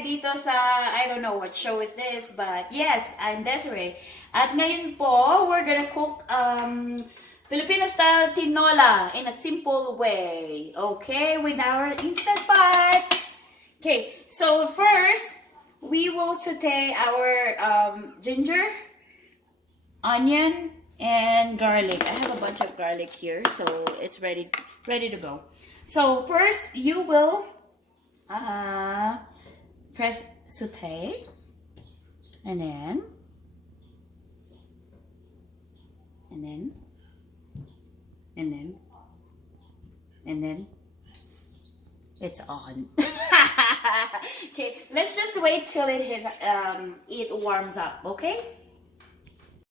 Dito sa, I don't know what show is this, but yes, I'm Desiree. At ngayon po, we're gonna cook Filipino style tinola in a simple way. Okay, with our instant pot. Okay, so first, we will saute our ginger, onion, and garlic. I have a bunch of garlic here, so it's ready to go. So first, you will press saute, and then it's on. Okay, let's just wait till it warms up. Okay,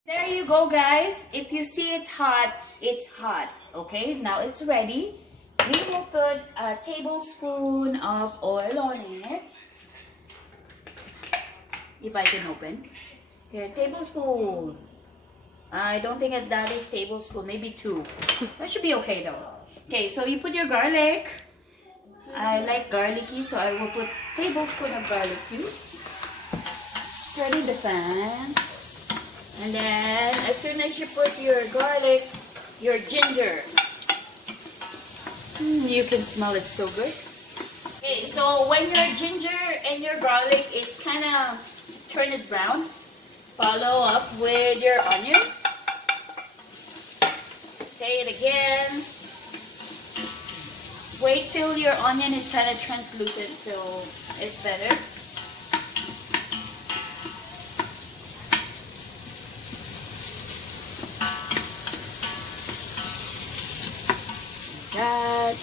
there you go, guys. If you see it's hot, it's hot. Okay, now it's ready. We will put a tablespoon of oil on it. If I can open. Okay, tablespoon. I don't think that is tablespoon, maybe 2. That should be okay though. Okay, so you put your garlic. I like garlicky, so I will put tablespoon of garlic too. Stir in the pan. And then as soon as you put your garlic, your ginger. You can smell it so good. Okay, so when your ginger and your garlic is kind of turn it brown, follow up with your onion. Say it again. Wait till your onion is kind of translucent so it's better. Like that.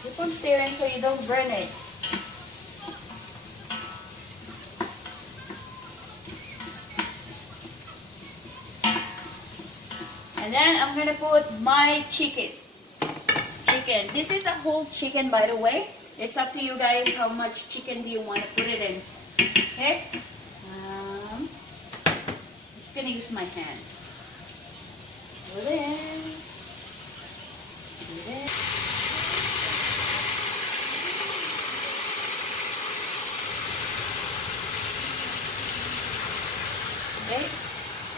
Keep on stirring so you don't burn it. And then I'm gonna put my chicken. This is a whole chicken, by the way. It's up to you guys how much chicken do you want to put it in. Okay? I'm just gonna use my hand. Put it in. Put it in. Okay?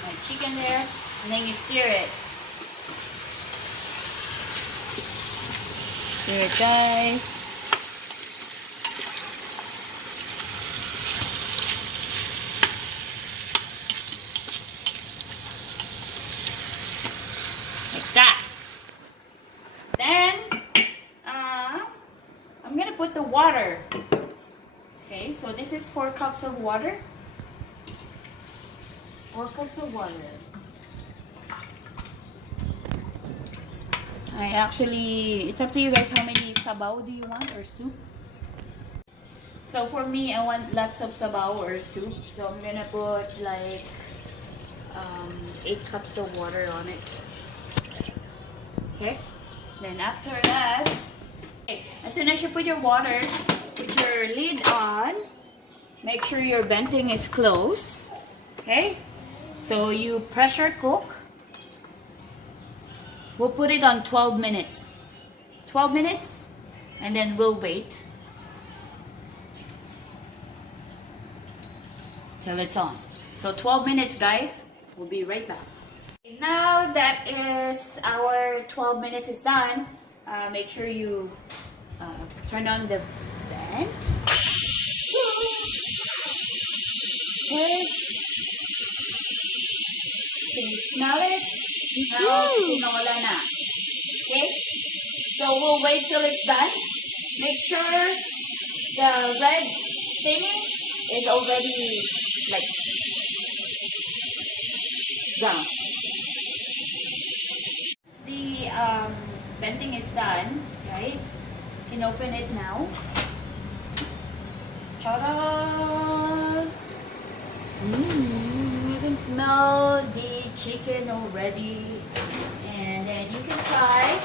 My chicken there. And then you stir it. Stir it, guys. Like that. Then, I'm gonna put the water. Okay, so this is 4 cups of water. 4 cups of water. It's up to you guys how many sabaw do you want or soup. So for me, I want lots of sabaw or soup. So I'm gonna put like 8 cups of water on it. Okay. Then after that, okay, as soon as you put your water, put your lid on. Make sure your venting is closed. Okay. So you pressure cook. We'll put it on 12 minutes. 12 minutes, and then we'll wait till it's on. So 12 minutes, guys. We'll be right back. Now that is our 12 minutes is done, make sure you turn on the vent. Okay. Can you smell it? Now, tinola na. Okay? So we'll wait till it's done. Make sure the red thing is already like done. The venting is done, right? You can open it now. Ta-da! You can smell the chicken already, and then you can try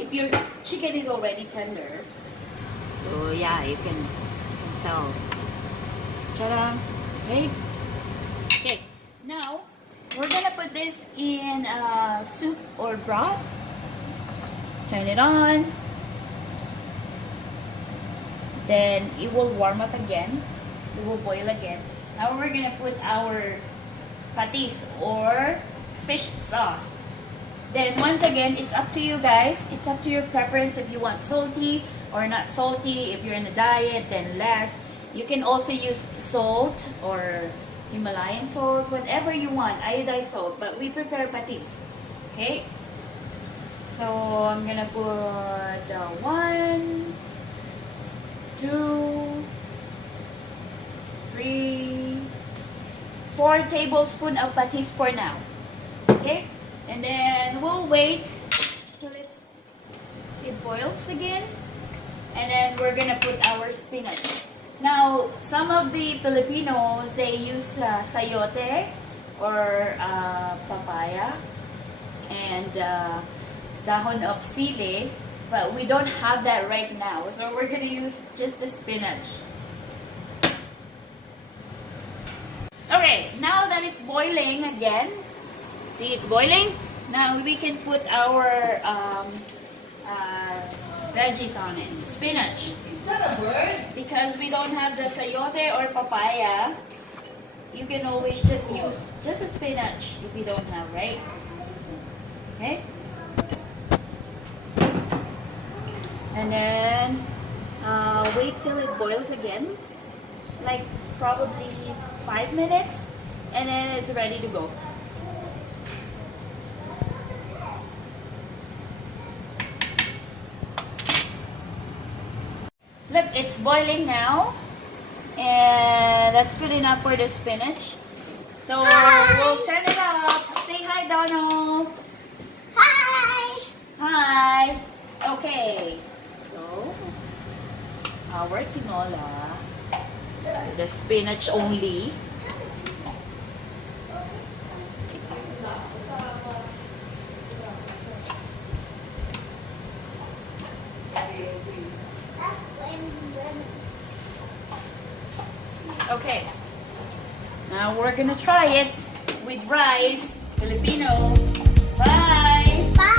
if your chicken is already tender. So So yeah, you can tell. Ta-da! Okay. Okay. Now we're gonna put this in soup or broth. Turn it on. Then it will warm up again. It will boil again. Now we're gonna put our patis or fish sauce. Then once again, it's up to you guys. It's up to your preference if you want salty or not salty. If you're in a diet, then less. You can also use salt or Himalayan salt, whatever you want, iodized salt. But we prepare patis. Okay? So I'm gonna put 1, 2, 3, 4 tablespoons of patis for now. Okay? And then we'll wait till it boils again. And then we're gonna put our spinach. Now, some of the Filipinos, they use sayote or papaya and dahon of sili, but we don't have that right now. So we're gonna use just the spinach. Okay, now that it's boiling again, see it's boiling? Now we can put our veggies on it. Spinach. Is that a word? Because we don't have the sayote or papaya, you can always just use just a spinach if you don't have, right? Okay? And then wait till it boils again, like probably 5 minutes, and then it's ready to go. Look, it's boiling now, and that's good enough for the spinach. So we'll turn it up. Say hi, Donald. Hi! Hi. Okay. So our tinola, the spinach only. Okay, now we're gonna try it with rice, Filipino. Bye! Bye!